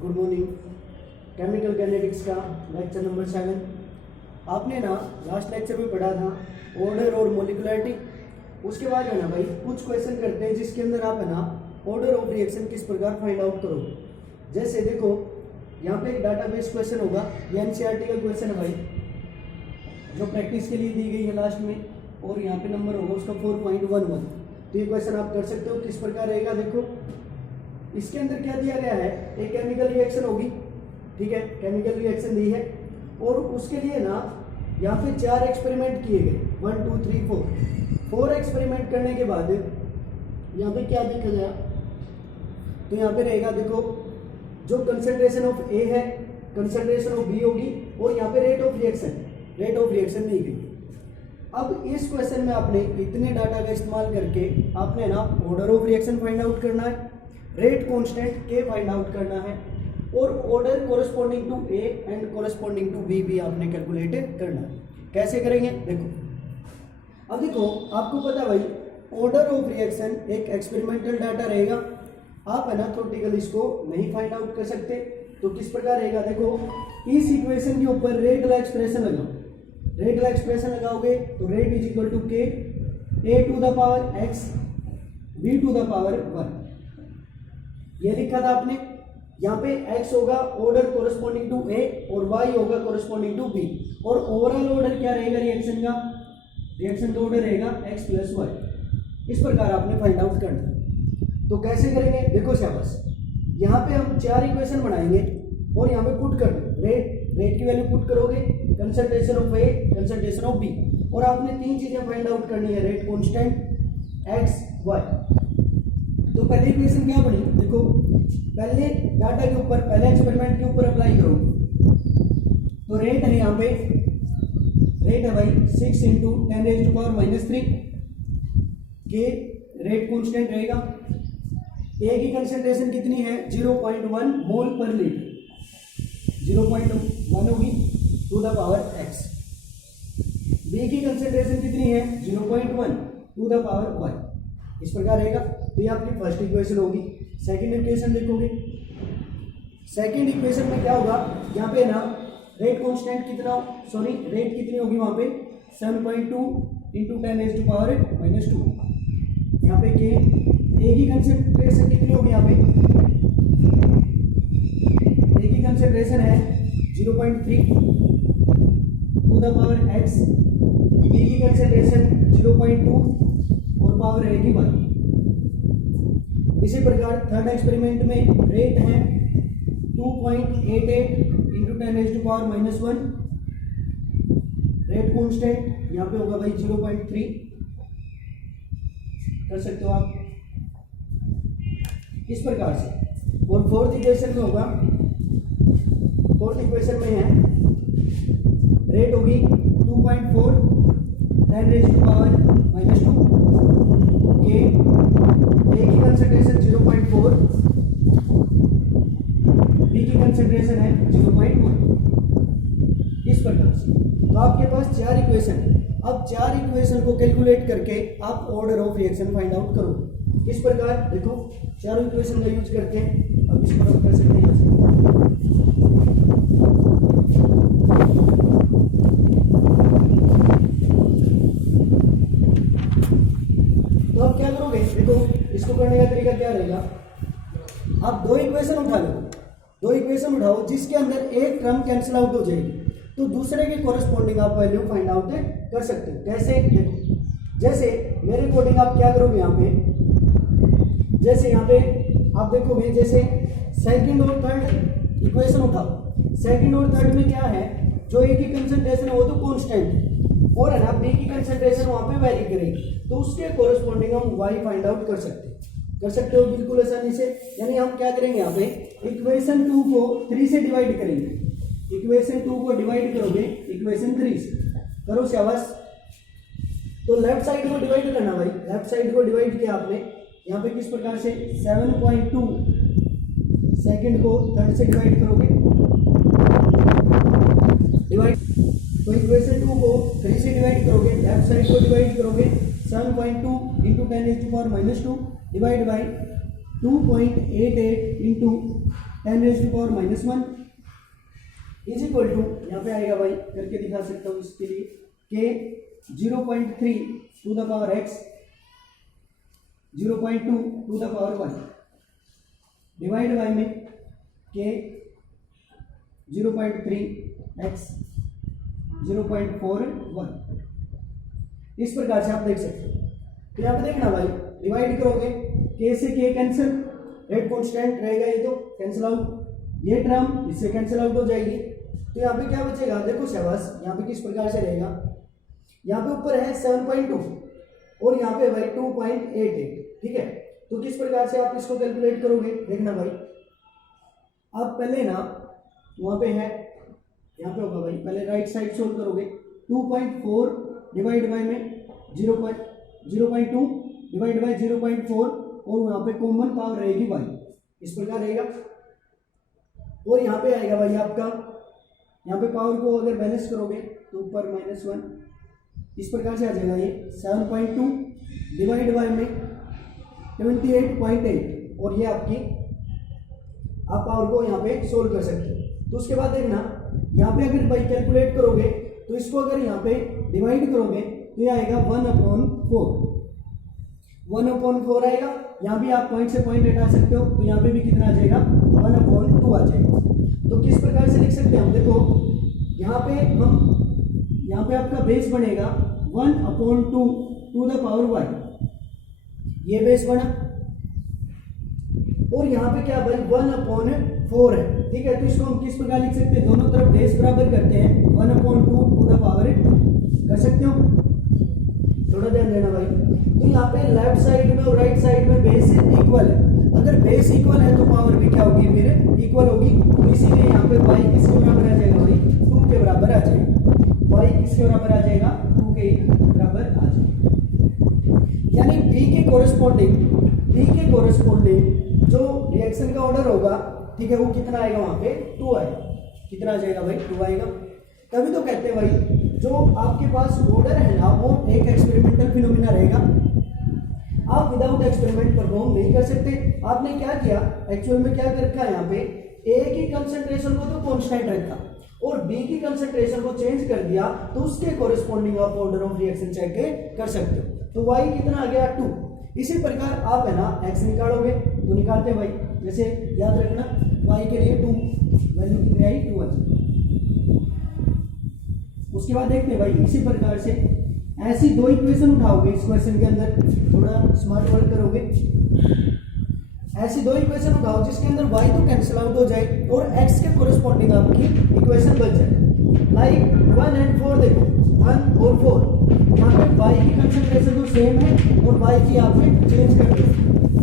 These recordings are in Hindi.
Good morning. केमिकल काइनेटिक्स का लेक्चर नंबर 7। आपने ना लास्ट लेक्चर में पढ़ा था ऑर्डर और मोलिकुलरिटी। उसके बाद है ना भाई कुछ क्वेश्चन करते हैं जिसके अंदर आप है ना ऑर्डर ऑफ रिएक्शन किस प्रकार फाइंड आउट करोगे। जैसे देखो यहाँ पे एक डाटाबेस क्वेश्चन होगा, ये एनसीईआरटी का क्वेश्चन है भाई, जो प्रैक्टिस के लिए दी गई है लास्ट में, और यहाँ पे नंबर होगा उसका 4.11। तो ये क्वेश्चन आप कर सकते हो। किस प्रकार रहेगा देखो, इसके अंदर क्या दिया गया है, एक केमिकल रिएक्शन होगी, ठीक है, केमिकल रिएक्शन दी है और उसके लिए ना यहाँ पे 4 एक्सपेरिमेंट किए गए, 1 2 3 4 एक्सपेरिमेंट करने के बाद यहाँ पे क्या देखा गया, तो यहाँ पे रहेगा देखो जो कंसंट्रेशन ऑफ ए है, कंसंट्रेशन ऑफ बी होगी और यहाँ पे रेट ऑफ रिएक्शन दी गई। अब इस क्वेश्चन में आपने इतने डाटा का इस्तेमाल करके आपने ना order of reaction find out करना है, रेट कांस्टेंट के फाइंड आउट करना है और order corresponding to A and corresponding to B भी आपने कैलकुलेट करना है। कैसे करेंगे देखो, अब देखो आपको पता है भाई ऑर्डर ऑफ रिएक्शन एक एक्सपेरिमेंटल डाटा रहेगा, आप है ना थ्योरेटिकल इसको नहीं फाइंड आउट कर सकते। तो किस प्रकार रहेगा देखो, इस इक्वेशन के ऊपर रेट वाला एक्सप्रेशन लगाओ, रेट वाला एक्सप्रेशन लगाओगे तो rate is equal to K A to the power x B to the power 1। ये लिखा था आपने। यहाँ पे x होगा ऑर्डर कोरस्पॉन्डिंग टू a और y होगा कोरस्पॉन्डिंग टू b, और ओवरऑल ऑर्डर क्या रहेगा रिएक्शन का, रिएक्शन का ऑर्डर रहेगा x प्लस वाई। इस प्रकार आपने फाइंड आउट करना। तो कैसे करेंगे देखो शाबाश, यहाँ पे हम 4 इक्वेशन बनाएंगे और यहाँ पे पुट कर दो, रेट की वैल्यू पुट करोगे, concentration of A, concentration of B, और आपने 3 चीजें फाइंड आउट करनी है, रेट कांस्टेंट एक्स वाई। तो पहली इक्वेशन क्या बनी देखो, पहले डाटा के ऊपर, पहले एक्सपेरिमेंट के ऊपर अप्लाई करो। तो रेट है यहाँ पे, रेट है भाई 6 इंटू 10⁻³ के रेट कांस्टेंट रहेगा। ए की कंसंट्रेशन कितनी है 0.1 मोल पर लीटर, 0.1 होगी to the power x. B की कंसंट्रेशन कितनी है 0.1 टू द पावर वाई। इस प्रकार रहेगा। तो ये आपकी फर्स्ट इक्वेशन होगी। सेकंड इक्वेशन देखोगे, सेकंड इक्वेशन में क्या होगा, यहाँ पे ना रेट कांस्टेंट कितना, सॉरी रेट कितनी होगी वहां पे 7.2 इंटू 10⁻²। यहाँ पे के ए की कंसंट्रेशन कितनी होगी, यहाँ पे ए की कंसंट्रेशन है 0.3 to the power x, B की कंसंट्रेशन 0.2 और पावर रहेगी 1। इसी प्रकार थर्ड एक्सपेरिमेंट में रेट है 2.88 इंटू 10⁻⁻1। रेट कांस्टेंट यहाँ पे होगा भाई 0.3, कर सकते हो आप इस प्रकार से। और फोर्थ इक्वेशन में होगा, फोर्थ इक्वेशन में है रेट होगी 2.4 10⁻⁻² के ए की कंसंट्रेशन 0.4, बी की कंसंट्रेशन है 0.1। इस प्रकार से तो आपके पास 4 इक्वेशन है। अब 4 इक्वेशन को कैलकुलेट करके आप order of reaction find out करो। इस प्रकार देखो चारों इक्वेशन का यूज करके अब इसको हम कर सकते हैं। तो अब क्या करोगे देखो, इसको करने का तरीका क्या रहेगा, आप 2 इक्वेशन उठा लो, 2 इक्वेशन उठाओ जिसके अंदर एक टर्म कैंसिल आउट हो जाएगी, तो दूसरे के कोरस्पॉन्डिंग आप वैल्यू फाइंड आउट कर सकते हो। कैसे देखो, जैसे मेरे अकॉर्डिंग आप क्या करोगे यहाँ पे, जैसे यहाँ पे आप देखोगे, जैसे सेकंड और थर्ड इक्वेशन उठाओ, सेकंड और थर्ड में क्या है, जो ए की कंसंट्रेशन है वो तो कांस्टेंट है और है ना बी की कंसंट्रेशन वहां पे वेरी करेगी, तो उसके कोरस्पॉन्डिंग हम वाई फाइंड आउट कर सकते हो बिल्कुल आसानी से। यानी हम क्या करेंगे यहाँ पे, इक्वेशन 2 को 3 से डिवाइड करेंगे, इक्वेशन 2 को डिवाइड करोगे इक्वेशन 3 से, करो शाबाश। तो लेफ्ट साइड को डिवाइड करना भाई, लेफ्ट साइड को डिवाइड किया आपने यहाँ पे किस प्रकार से 7.2 सेकंड को थर्ड से डिवाइड करोगे, डिवाइड, तो इक्वेशन 2 को 3 से डिवाइड करोगे, लेफ्ट साइड को डिवाइड करोगे 7.2 into 10⁻⁻² divide by 2.88 into 10⁻⁻1 is equal to, यहाँ पे आएगा भाई, करके दिखा सकता हूँ इसके लिए, k 0.3 to the power x 0.2 to the power 1 divide by में के 0.3 x 0.41 इस प्रकार से आप देख सकते हो। तो यहाँ पे देखना भाई, डिवाइड करोगे के से के कैंसिल, रेट कॉन्स्टेंट रहेगा, ये तो कैंसिल आउट, ये टर्म इससे कैंसिल आउट हो जाएगी। तो यहाँ पे क्या बचेगा, देखो शहबाज, यहाँ पे किस प्रकार से रहेगा, यहाँ पे ऊपर है 7.2 और यहाँ पे भाई 2.88, ठीक है। तो किस प्रकार से आप इसको कैलकुलेट करोगे, देखना भाई, आप पहले ना वहाँ पे है, यहाँ पे होगा भाई, पहले राइट साइड सोल्व करोगे, 2.4 डिवाइड बाय में 0.2 डिवाइड बाय 0.4 और यहाँ पे कॉमन पावर रहेगी भाई, इस प्रकार रहेगा। और यहाँ पे आएगा भाई आपका, यहाँ पे पावर को अगर बैलेंस करोगे तो ऊपर -1 इस प्रकार से आ जाएगा, ये 7.2 डिवाइड बाय में 28.8 और ये आपकी, आप पावर को यहाँ पे सोल्व कर सकते हो। तो उसके बाद देखना, यहाँ पे अगर भाई कैलकुलेट करोगे तो इसको अगर यहाँ पे डिवाइड करोगे तो ये आएगा 1/4 आएगा। यहाँ भी आप पॉइंट से पॉइंट हटा सकते हो, तो यहाँ पे भी कितना आ जाएगा, 1/2 आ जाएगा। तो किस प्रकार से लिख सकते हैं हम, देखो यहाँ पे हम, यहाँ पे आपका बेस बनेगा 1/2 टू द पावर y, ये बेस बना, और यहाँ पे क्या भाई 1/4 है, ठीक है। तो इसको हम किस प्रकार लिख सकते हैं, दोनों तरफ बेस बराबर करते हैं, 1/2 टू द पावर 2 कर सकते हो, थोड़ा ध्यान देना भाई। तो यहाँ पे लेफ्ट साइड में और राइट साइड में बेस इक्वल है, अगर बेस इक्वल है तो पावर भी क्या होगी, फिर इक्वल होगी। तो इसीलिए यहाँ पे y किसके बराबर आ जाएगा भाई, 2 के बराबर आ जाएगा, y किसके बराबर आ जाएगा, 2 के बराबर आ जाएगा। यानी D के कोरेस्पोंडिंग जो रिएक्शन का ऑर्डर होगा, ठीक है, वो कितना आएगा, वहां पे 2 आएगा, कितना आ जाएगा भाई, 2 आएगा। तभी तो कहते हैं भाई, जो आपके पास ऑर्डर है ना, वो एक एक्सपेरिमेंटल फिनोमिना रहेगा, आप विदाउट एक्सपेरिमेंट परफॉर्म नहीं कर सकते। आपने क्या किया, एक्चुअल में क्या कर रखा है, यहाँ पे ए की कंसंट्रेशन को तो कांस्टेंट रखा और बी की कंसंट्रेशन को चेंज कर दिया, तो उसके कोरिस्पोंडिंग आप ऑर्डर ऑफ रिएक्शन चेक कर सकते हो। तो y कितना आ गया, 2। इसी प्रकार आप है ना x निकालोगे, तो निकालते हैं भाई, जैसे याद रखना y के लिए 2 वैल्यू कितनी आई, 2 आ जाएगी। उसके बाद देखते हैं भाई, इसी प्रकार से ऐसी 2 इक्वेशन उठाओगे इस क्वेश्चन के अंदर, थोड़ा स्मार्ट वर्क करोगे, ऐसी 2 इक्वेशन उठाओ जिसके अंदर y तो कैंसिल आउट हो जाए और x के कोरिस्पोंडिंग आपकी इक्वेशन बच जाए। लाइक 1 एंड 4, देखो 1 और 4, यहाँ पे y की कंसंट्रेशन तो सेम है और y की आपने चेंज कर दी,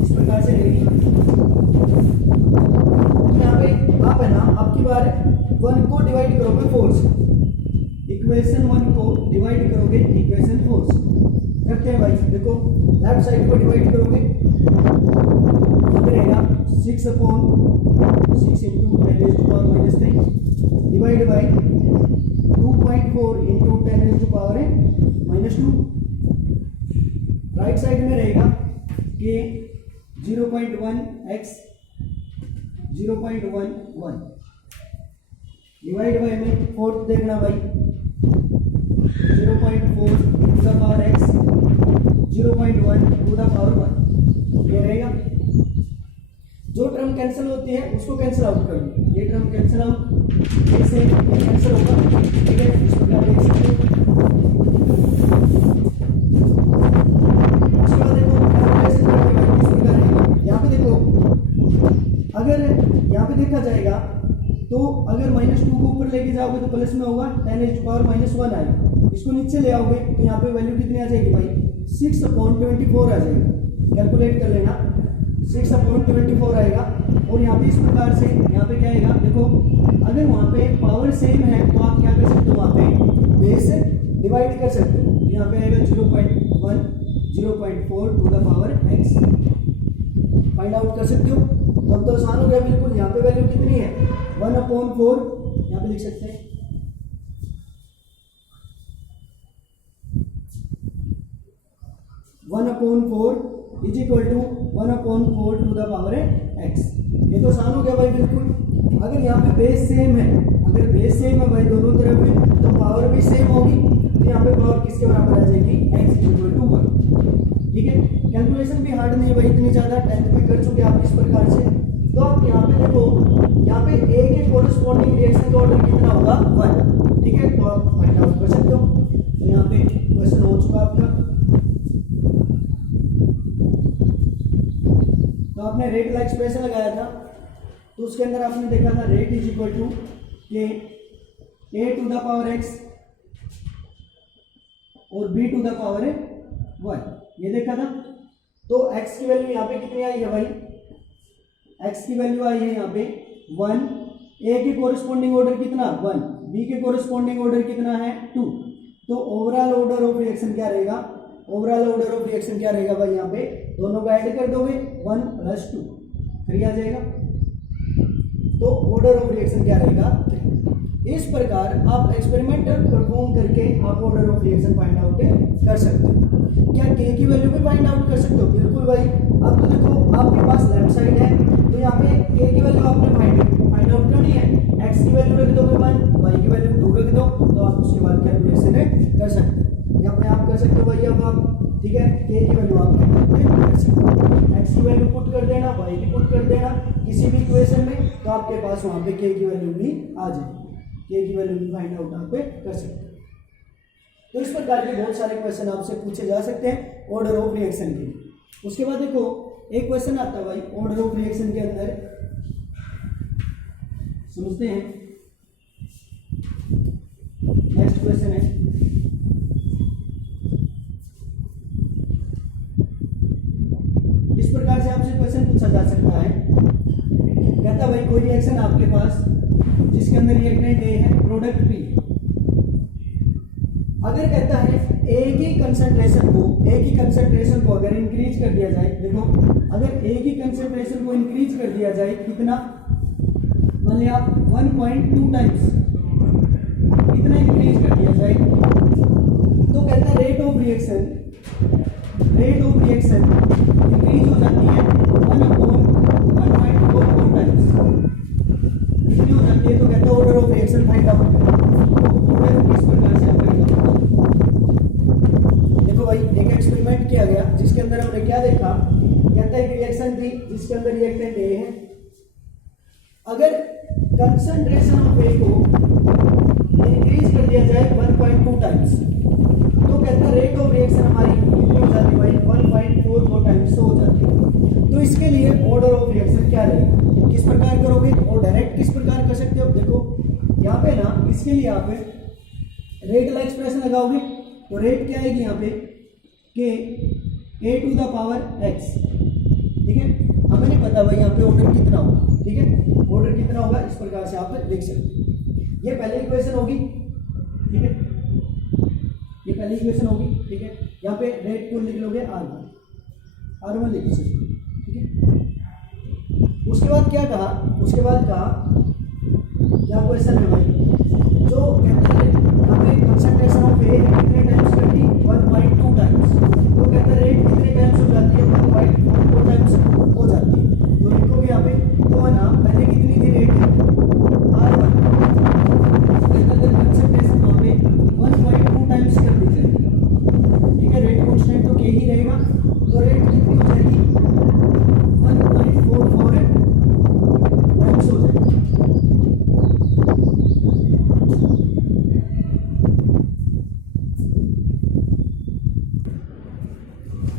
इस प्रकार से रहेगी। यहाँ पे आप है ना, आपकी बार 1 को डिवाइड करोगे 4 से, इक्वेशन 1 को डिवाइड करोगे इक्वेशन 4 से, करते हैं भाई। देखो लेफ्ट साइड को डिवाइड करोगे, यहाँ पे रहेगा 6/6 into 10⁻³ divide by 2.4 into 10⁻⁻²। Right side में रहेगा कि 0.1 x 0.11 डिवाइड बाई में 4 देखना भाई, 0.4 to the power x 0.1 to the power 1, ये रहेगा। जो टर्म कैंसिल होती है उसको कैंसिल आउट कर दो, ये टर्म कैंसिल आउट, इससे ये कैंसिल होगा, ठीक है, इस प्रकार देख सकते हो। उसके बाद देखो कैलकुलेशन करके भाई किस प्रकार रहेगी, यहाँ पे देखो, अगर यहाँ पे देखा जाएगा तो अगर -2 को ऊपर लेके जाओगे तो प्लस में होगा, 10⁻⁻1 आएगा, इसको नीचे ले आओगे तो यहाँ पे वैल्यू कितनी आ जाएगी भाई, 6/24 आ जाएगा, कैलकुलेट कर लेना, 6/24 आएगा। और यहाँ पे इस प्रकार से यहाँ पे क्या आएगा, देखो अगर वहाँ पे पावर सेम है तो आप क्या कर सकते हो, वहाँ पे बेस डिवाइड कर सकते हो, तो यहाँ पे आएगा 0.1 0.4 to the power x, find out कर सकते हो। तब तो आसान हो गया बिल्कुल। यहाँ पे वैल्यू कितनी है, 1/4, यहाँ पे लिख सकते हैं 1/4 is equal to 1/4 to the power x. ये तो आसान हो गया भाई बिल्कुल। अगर यहाँ पे बेस सेम है, अगर बेस सेम है भाई दोनों तरफ में, तो पावर भी सेम होगी, तो यहाँ पे पावर किसके बराबर आ जाएगी, x इक्वल टू 1। ठीक है, कैलकुलेशन भी हार्ड नहीं है भाई इतनी ज़्यादा, 10th में कर चुके आप इस प्रकार से। तो आप यहाँ पे देखो, यहाँ पे a के कोरस्पॉन्डिंग रिएक्शन का ऑर्डर कितना होगा, 1। ठीक है, तो आप फाइंड आउट कर सकते हो। तो यहाँ पे क्वेश्चन हो चुका आपका। तो आपने रेट का एक्सप्रेशन लगाया था, तो उसके अंदर आपने देखा था rate is equal to k a to the power x और b टू द पावर 1, ये देखा था। तो x की वैल्यू यहाँ पे कितनी आई है भाई, x की वैल्यू आई है यहाँ पे 1, a के कोरिस्पॉन्डिंग ऑर्डर कितना 1, b के कोरिस्पॉन्डिंग ऑर्डर कितना है 2। तो ओवरऑल ऑर्डर ऑफ रिएक्शन क्या रहेगा, ओवरऑल ऑर्डर ऑफ रिएक्शन क्या रहेगा भाई, यहाँ पे दोनों को ऐड कर दोगे 1 + 2 3 आ जाएगा। तो ऑर्डर ऑफ रिएक्शन क्या रहेगा 3। इस प्रकार आप एक्सपेरिमेंट परफॉर्म करके आप order of reaction find out कर सकते हो। क्या के की वैल्यू भी फाइंड आउट कर सकते हो, बिल्कुल भाई। अब तो देखो आपके पास लेफ्ट साइड है, तो यहाँ पे के की वैल्यू आपने फाइंड आउट करनी है, एक्स की वैल्यू रख दोगे 1, वाई की वैल्यू 2 रख दो, तो आप उसके बाद कैलकुलेशन कर सकते हो, या अपने आप कर सकते हो भाई। अब आप ठीक है, के की वैल्यू आप कर सकते हो, एक्स की वैल्यू पुट कर देना, वाई की पुट कर देना किसी भी इक्वेशन में, तो आपके पास वहाँ पे के की वैल्यू भी आ जाएगी, के की वैल्यू भी फाइंड आउट आप कर सकते हो। तो इस प्रकार के बहुत सारे क्वेश्चन आपसे पूछे जा सकते हैं ऑर्डर ऑफ रिएक्शन के लिए। उसके बाद देखो एक क्वेश्चन आता है भाई ऑर्डर ऑफ रिएक्शन के अंदर, समझते हैं। नेक्स्ट क्वेश्चन है, इस प्रकार से आपसे क्वेश्चन पूछा जा सकता है, कहता भाई कोई रिएक्शन आपके पास जिसके अंदर रिएक्टेंट ए है, प्रोडक्ट बी। अगर कहता है ए की कंसंट्रेशन को अगर इंक्रीज कर दिया जाए, देखो अगर ए की कंसंट्रेशन को इंक्रीज कर दिया जाए कितना, मान लिया 1.2 टाइम्स इतना इंक्रीज कर दिया जाए, तो कहता है रेट ऑफ रिएक्शन इंक्रीज हो जाती है 1/1.44 टाइम्स, कितनी हो जाती है, तो कहता है order of reaction find out करें। ऑर्डर किस प्रकार से फाइंड आउट करें, देखो भाई एक एक्सपेरिमेंट किया गया जिसके अंदर हमने क्या देखा, कहता है रिएक्शन थी जिसके अंदर रिएक्टेंट ए है, अगर कंसंट्रेशन ऑफ ए को इंक्रीज कर दिया जाए 1.2 टाइम्स, तो कहता है रेट ऑफ रिएक्शन हमारी कितनी हो जाती है भाई, 1.44 टाइम्स हो जाती है। तो इसके लिए ऑर्डर ऑफ रिएक्शन क्या रहेगा, किस प्रकार करोगे, और डायरेक्ट किस प्रकार कर सकते हो। देखो यहाँ पे ना इसके लिए आप रेट का एक्सप्रेशन लगाओगे, तो रेट क्या आएगी यहाँ पे k a to the power x। ठीक है, हमें नहीं पता भाई यहाँ पे ऑर्डर कितना होगा, ठीक है, ऑर्डर कितना होगा इस प्रकार से आप लिख सकते हो। ये पहली इक्वेशन होगी, ठीक है, ये पहली इक्वेशन होगी, ठीक है। यहाँ पे रेट को लिख लोगे R1 लिख सकते, ठीक है। उसके बाद क्या कहा, उसके बाद कहा क्या क्वेश्चन है भाई, जो कहता है यहाँ पे कंसंट्रेशन ऑफ ए कितने टाइम्स करती, 1.2 टाइम्स, तो कहता है रेट कितने टाइम्स हो जाती है, 1.4 टाइम्स हो जाती है। तो लिखोगे यहाँ पे, तो है ना पहले कितनी थी रेट R1, अगर कंसंट्रेशन वहाँ पे 1.2 टाइम्स कर दी जाए, ठीक है, रेट कांस्टेंट तो के ही रहेगा, तो रेट कितनी हो जाएगी 1.44 टाइम्स हो जाएगी।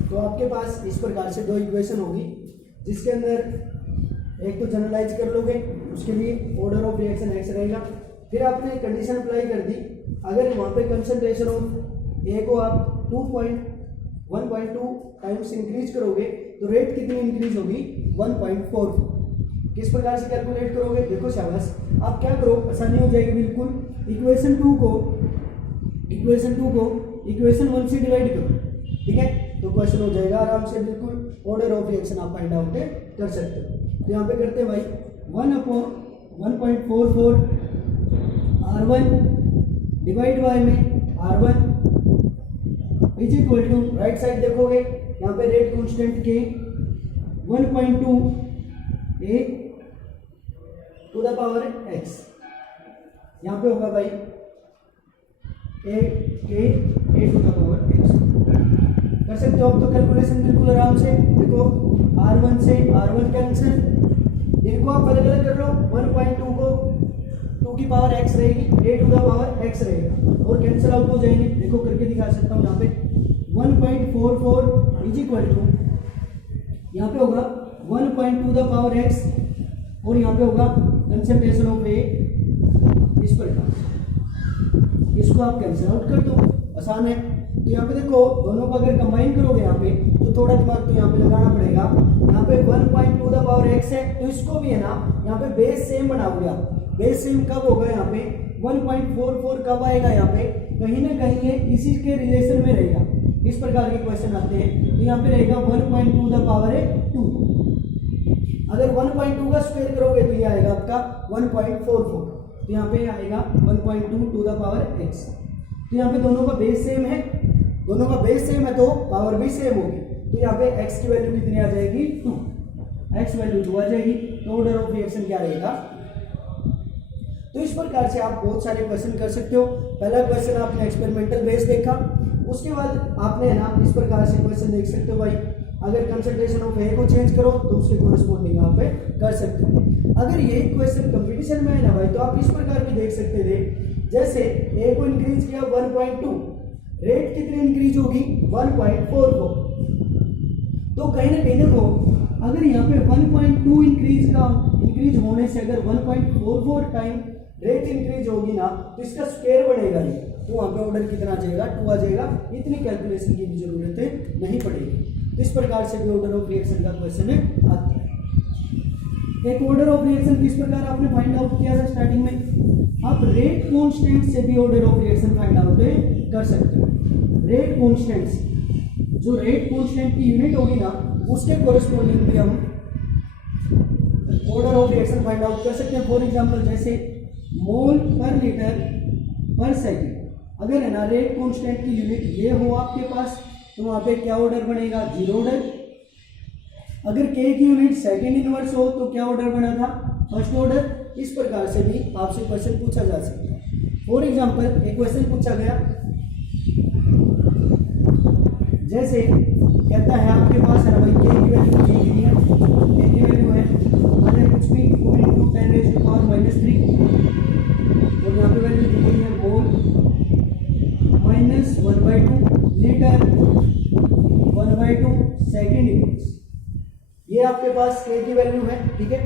तो आपके पास इस प्रकार से दो इक्वेशन होगी, जिसके अंदर एक तो जनरलाइज कर लोगे, उसके लिए ऑर्डर ऑफ रिएक्शन एक्स रहेगा। फिर आपने कंडीशन अप्लाई कर दी, अगर वहाँ पे कंसंट्रेशन ऑफ ए को आप 1.2 टाइम्स इंक्रीज करोगे, तो रेट कितनी इंक्रीज होगी 1.4। किस प्रकार से कैलकुलेट करोगे, देखो शाबाश, आप क्या करो, आसानी हो जाएगी बिल्कुल। इक्वेशन 2 को इक्वेशन 1 से डिवाइड करो, ठीक है, तो क्वेश्चन हो जाएगा आराम से बिल्कुल। ऑर्डर ऑफ रिएक्शन आप फाइंड आउट कर सकते हो। तो यहाँ पे करते हैं भाई 1/1.44 R1 डिवाइड बाय में R1 is equal to, right side देखोगे यहाँ पे rate constant k 1.2 a to the power x, यहाँ पे होगा भाई a to the power x। कर सकते हो आप तो कैलकुलेशन बिल्कुल आराम से। देखो r1 से r1 कैंसिल, इनको आप अलग अलग कर लो। 1.2 को 2 की पावर x रहेगी, a to the power x रहेगा और कैंसिल आउट हो जाएंगे। देखो करके दिखा सकता हूँ यहाँ पे 1.44 इज इक्वल टू, यहाँ पे होगा 1.2 द पावर x और यहाँ पे होगा कंसंट्रेशन ऑफ a इस प्रकार से। इसको आप कैंसिल आउट कर दो, आसान है। तो यहाँ पे देखो दोनों को अगर कंबाइन करोगे यहाँ पे तो थोड़ा दिमाग तो यहाँ पे लगाना पड़ेगा। यहाँ पे 1.2 द पावर x है तो इसको भी है ना यहाँ पे बेस सेम बनाओगे आप। बेस सेम कब होगा यहाँ पे 1.44 कब आएगा यहाँ पे, कहीं ना कहीं ये इसी के रिलेशन में रहेगा। इस प्रकार के क्वेश्चन आते हैं तो यहाँ पे रहेगा 1.2 द पावर 2। अगर 1.2 का स्क्वायर करोगे तो ये आएगा आपका 1.44, तो यहाँ पे आएगा 1.2 टू द पावर x। तो यहाँ पे दोनों का बेस सेम है, दोनों का बेस सेम है तो पावर भी सेम होगी। तो यहाँ पे x की वैल्यू कितनी आ जाएगी 2, x वैल्यू 2 आ जाएगी। तो ऑर्डर ऑफ रिएक्शन क्या रहेगा। तो इस प्रकार से आप बहुत सारे क्वेश्चन कर सकते हो। पहला क्वेश्चन आपने एक्सपेरिमेंटल बेस देखा, उसके बाद आपने है ना इस प्रकार से क्वेश्चन देख सकते हो भाई। अगर कंसंट्रेशन ऑफ ए को चेंज करो तो उसके कोरिस्पोंडिंग आप पे कर सकते हो। अगर यही क्वेश्चन कंपटीशन में है ना भाई तो आप इस प्रकार भी देख सकते थे, जैसे ए को इंक्रीज किया 1.2, रेट कितनी इंक्रीज होगी 1.44। तो कहीं ना कहीं देखो अगर यहाँ पे 1.2 इंक्रीज होने से अगर 1.44 टाइम रेट इंक्रीज होगी ना तो इसका स्क्वायर बनेगा ये, तो वहाँ पे ऑर्डर कितना आ जाएगा 2 आ जाएगा। इतनी कैलकुलेशन की भी जरूरत नहीं पड़ेगी। तो इस प्रकार से भी ऑर्डर ऑफ रिएक्शन का क्वेश्चन आता है। एक ऑर्डर ऑफ रिएक्शन किस प्रकार आपने फाइंड आउट किया था स्टार्टिंग में, आप रेट कांस्टेंट से भी order of reaction find out कर सकते हो। रेट कांस्टेंट, जो रेट कांस्टेंट की यूनिट होगी ना उसके कोरिस्पोंडिंग भी हम order of reaction find out कर सकते हैं। फॉर एग्जांपल जैसे मोल पर लीटर पर सेकंड, अगर है ना रेट कांस्टेंट की यूनिट ये हो आपके पास तो वहाँ पे क्या ऑर्डर बनेगा 0 ऑर्डर। अगर के की यूनिट सेकंड इनवर्स हो तो क्या ऑर्डर बना था फर्स्ट ऑर्डर। इस प्रकार से भी आपसे क्वेश्चन पूछा जा सकता है। फॉर एग्जांपल एक क्वेश्चन पूछा गया, जैसे कहता है आपके पास है ना भाई के की वैल्यू दी गई है, के की वैल्यू है मैंने कुछ भी 2 × 10⁻³ और यहाँ पे वैल्यू दी गई है मोल -1/2 लीटर 1/2 सेकेंड इनवर्स। ये आपके पास के की वैल्यू है, ठीक है,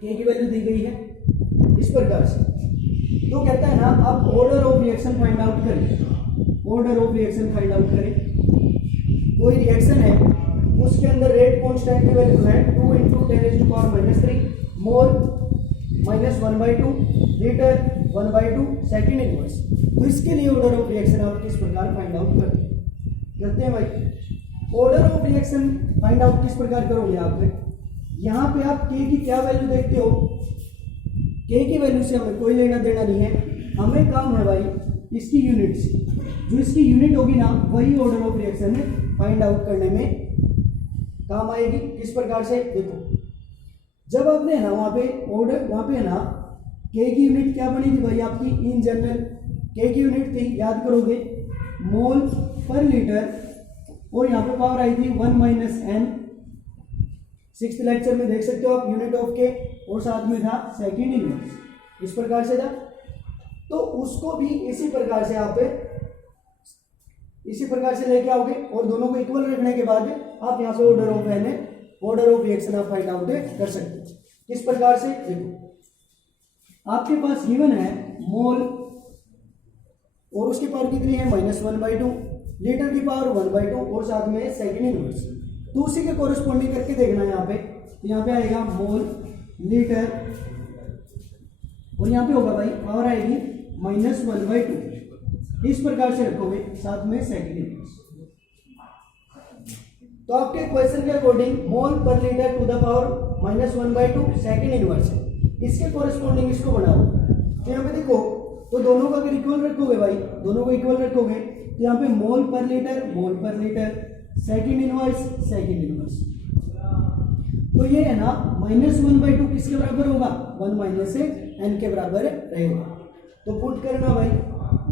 के की वैल्यू दी गई है इस प्रकार से। तो कहता है ना आप order of reaction find out करें, order of reaction find out करें। कोई रिएक्शन है उसके अंदर रेट कांस्टेंट की वैल्यू है 2 × 10⁻³ मोल -1/2 लीटर 1/2 सेकेंड इनवर्स। तो इसके लिए ऑर्डर ऑफ रिएक्शन आप किस प्रकार फाइंड आउट करते हैं भाई। Order of reaction find out किस प्रकार करोगे आप, यहाँ पे आप के की क्या वैल्यू देखते हो, के की वैल्यू से हमें कोई लेना देना नहीं है, हमें काम है भाई इसकी यूनिट से। जो इसकी यूनिट होगी ना वही order of reaction find out करने में काम आएगी। किस प्रकार से देखो, जब आपने ना वहाँ पे है ना के की यूनिट क्या बनी थी भाई आपकी, इन जनरल के की यूनिट थी याद करोगे मोल पर लीटर और यहाँ पे पावर आई थी 1 - n। 6th लेक्चर में देख सकते हो आप यूनिट ऑफ के, और साथ में था सेकेंड इनवर्स, इस प्रकार से था। तो उसको भी इसी प्रकार से आप इसी प्रकार से लेके आओगे और दोनों को इक्वल रखने के बाद आप यहाँ पे ऑर्डर ऑफ रिएक्शन आप फाइंड आउट कर सकते हो। किस प्रकार से देखो, आपके पास गिवन है मोल और उसकी पावर कितनी है -1/2, लीटर की पावर 1/2 और साथ में सेकेंड इनवर्स। तो उसी के कोरिस्पोंडिंग करके देखना है यहाँ पे। तो यहाँ पे आएगा मोल लीटर और यहाँ पे होगा भाई पावर आएगी -1/2, इस प्रकार से रखोगे साथ में सेकेंड इनवर्स। तो आपके क्वेश्चन के अकॉर्डिंग मोल पर litre to the power -1/2 second inverse है, इसके कोरिस्पोंडिंग इसको बनाओ। तो यहाँ पे देखो, तो दोनों को अगर इक्वल रखोगे भाई, दोनों को इक्वल रखोगे तो यहाँ पे मोल पर लीटर सेकंड इनवर्स। तो ये है ना -1/2 किसके बराबर होगा, 1 माइनस n के बराबर रहेगा। तो पुट करना भाई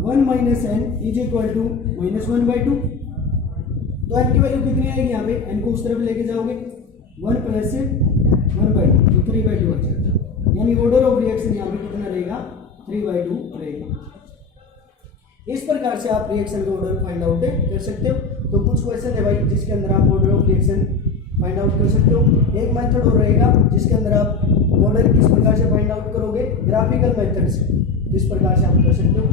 1 minus n is equal to -1/2। तो n की वैल्यू कितनी आएगी यहाँ पे, n को उस तरफ लेके जाओगे 1 प्लस 1/2 तो 3/2 बच जाएगा, यानी ऑर्डर ऑफ रिएक्शन यहाँ पे कितना रहेगा, 3/2 रहेगा। इस प्रकार से आप रिएक्शन का ऑर्डर फाइंड आउट कर सकते हो। तो कुछ क्वेश्चन है भाई जिसके अंदर आप order of reaction find out कर सकते हो। एक मेथड और रहेगा जिसके अंदर आप ऑर्डर किस प्रकार से फाइंड आउट करोगे, ग्राफिकल मेथड से, जिस प्रकार से आप कर सकते हो।